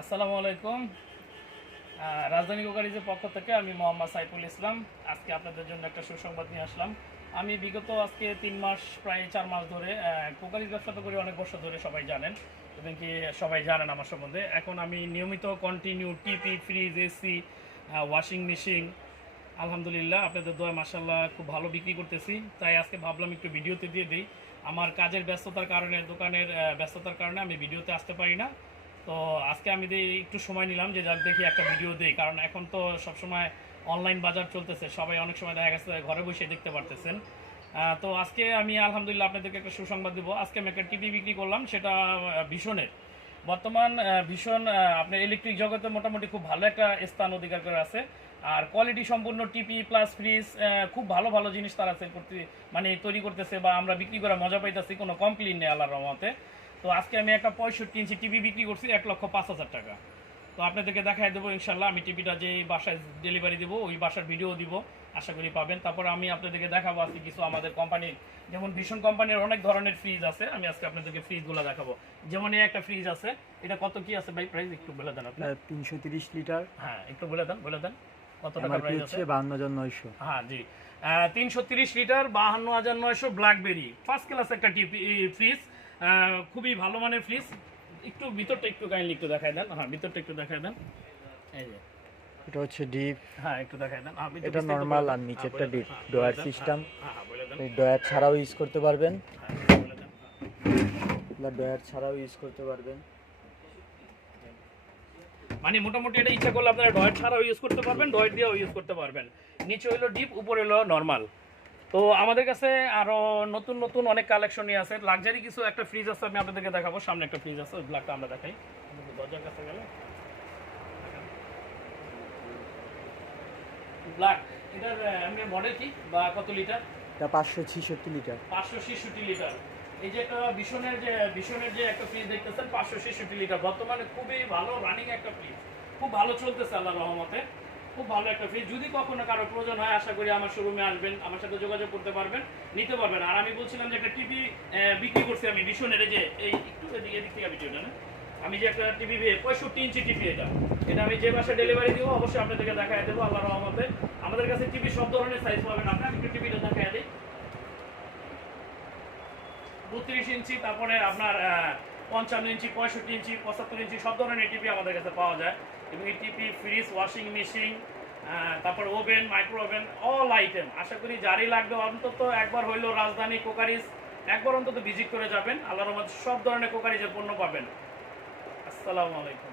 আসসালামু আলাইকুম। রাজধানী কুকারিজের পক্ষ থেকে আমি মোহাম্মদ সাইফুল ইসলাম। আজকে আপনাদের জন্য একটা সুসংবাদ নিয়ে আসলাম। আমি বিগত আজকে 3 মাস প্রায় 4 মাস ধরে কুকারিজ ব্যবসা তো করি অনেক বছর ধরে, সবাই জানেন এবং কি সবাই জানেন আমার সম্বন্ধে। এখন আমি নিয়মিত কন্টিনিউ টিপি, ফ্রিজ, এসি, ওয়াশিং মেশিন আলহামদুলিল্লাহ আপনাদের দোয়া মাশাআল্লাহ খুব ভালো বিক্রি করতেছি। তাই আজকে ভাবলাম একটু ভিডিওতে দিয়ে দিই। আমার কাজের ব্যস্ততার কারণে, দোকানের ব্যস্ততার কারণে আমি ভিডিওতে আসতে পারি না। তো আজকে আমি একটু সময় নিলাম যে যাক দেখি একটা ভিডিও দিই, কারণ এখন তো সবসময় অনলাইন বাজার চলতেছে, সবাই অনেক সময় দেখা গেছে ঘরে বসে দেখতে পারতেছেন। তো আজকে আমি আলহামদুলিল্লাহ আপনাদেরকে একটা সুসংবাদ দেবো। আজকে আমি একটা টিভি বিক্রি করলাম, সেটা ভীষণের বর্তমান ভীষণ আপনার ইলেকট্রিক জগতে মোটামুটি খুব ভালো একটা স্থান অধিকার করে আছে। আর কোয়ালিটি সম্পূর্ণ টিপি প্লাস ফ্রিজ, খুব ভালো ভালো জিনিস তারা সেল করতে মানে তৈরি করতেছে বা আমরা বিক্রি করে মজা পাইতেছি, কোনো কমপ্লেন নেই আল্লাহর রহমতে। তো আজকে আমি একটা 65 ইঞ্চি টিভি বিক্রি করছি 1,05,000 টাকা। তো আপনাদেরকে দেখাই দেবো ইনশাল্লাহ। আমি টিভিটা যে বাসায় ডেলিভারি দেবো ওই বাসার ভিডিও দিব, আশা করি পাবেন। তারপর আমি আপনাদেরকে দেখাবো আজকে কিছু আমাদের কোম্পানির, যেমন ভীষণ কোম্পানির অনেক ধরনের ফ্রিজ আছে। আমি আজকে আপনাদেরকে ফ্রিজগুলো দেখাবো। যেমন এই একটা ফ্রিজ আছে, এটা কত কি আছে ভাই প্রাইস একটু বলে দেন আপনি। 330 লিটার। হ্যাঁ একটু বলে দেন কত টাকা প্রাইস আছে। 52,900। হ্যাঁ জি, 330 লিটার 52,900 ব্ল্যাকবেরি ফার্স্ট ক্লাস একটা টিভি ফ্রিজ, খুবই ভালো মানের ফ্রিজ। একটু ভিতরটা একটু কাইন্ডলি একটু দেখায় দেন। হ্যাঁ ভিতরটা একটু দেখায় দেন। এই যে এটা হচ্ছে ডিপ। হ্যাঁ একটু দেখায় দেন। এটা নরমাল আর নিচেরটা ডিপ ডয়ার সিস্টেম। হ্যাঁ বলে দেন। এই ডয়ার ছাড়াও ইউজ করতে পারবেন। হ্যাঁ বলে দেন। এটা ডয়ার ছাড়াও ইউজ করতে পারবেন। মানে মোটামুটি এটা ইচ্ছা করলে আপনারা ডয়েট ছাড়াও ইউজ করতে পারবেন, ডয়েট দিয়েও ইউজ করতে পারবেন। নিচে হলো ডিপ, উপরে হলো নরমাল। তো আমাদের কাছে আরো নতুন নতুন অনেক কালেকশনই আছে। লাক্সারি কিছু একটা ফ্রিজ আছে, আমি আপনাদেরকে দেখাবো। সামনে একটা ফ্রিজ আছে, ওই ব্ল্যাকটা আমরা দেখাই। দরজার কাছে গেলে ব্ল্যাক, এটার এমনি মডেল কি বা কত লিটার? এটা 566 লিটার। 566 লিটার। এই যে একটা ভীষণের যে একটা ফ্রিজ দেখতেছেন 566 লিটার, বর্তমানে খুবই ভালো রানিং একটা ফ্রিজ, খুব ভালো চলতেছে আল্লাহর রহমতে। খুব ভালো একটা ফ্রিজ। যদি কখনো কারো প্রয়োজন হয় আশা করি আমার শোরুমে আসবেন, আমার সাথে যোগাযোগ করতে পারবেন, নিতে পারবেন। আর আমি বলছিলাম যে একটা টিভি বিক্রি করছি আমি ভীষণের, যে এই একটু এদিক থেকে ভিডিওটা না, আমি যে একটা টিভি 65 ইঞ্চি টিভি, এটা আমি যে বাসায় ডেলিভারি দিব অবশ্যই আপনাদেরকে দেখাই দেবো আল্লাহর রহমতে। আমাদের কাছে টিভি সব ধরনের সাইজ পাবেন। আপনার একটু টিভিটা দেখাই দিই। 32 ইঞ্চি, তারপরে আপনার 55 ইঞ্চি, 65 ইঞ্চি, 75 ইঞ্চি সব ধরনের টিভি আমাদের কাছে পাওয়া যায়। এবং এই টিভি, ফ্রিজ, ওয়াশিং মেশিন, তারপর oven, micro oven, all item. আশা করি যারই লাগবে অন্তত একবার হইলেও রাজধানী কোকারিজ একবার অন্তত ভিজিট করে যাবেন। আল্লাহর রহমতে সব ধরনের কোকারিজের পণ্য পাবেন। আসসালামু আলাইকুম।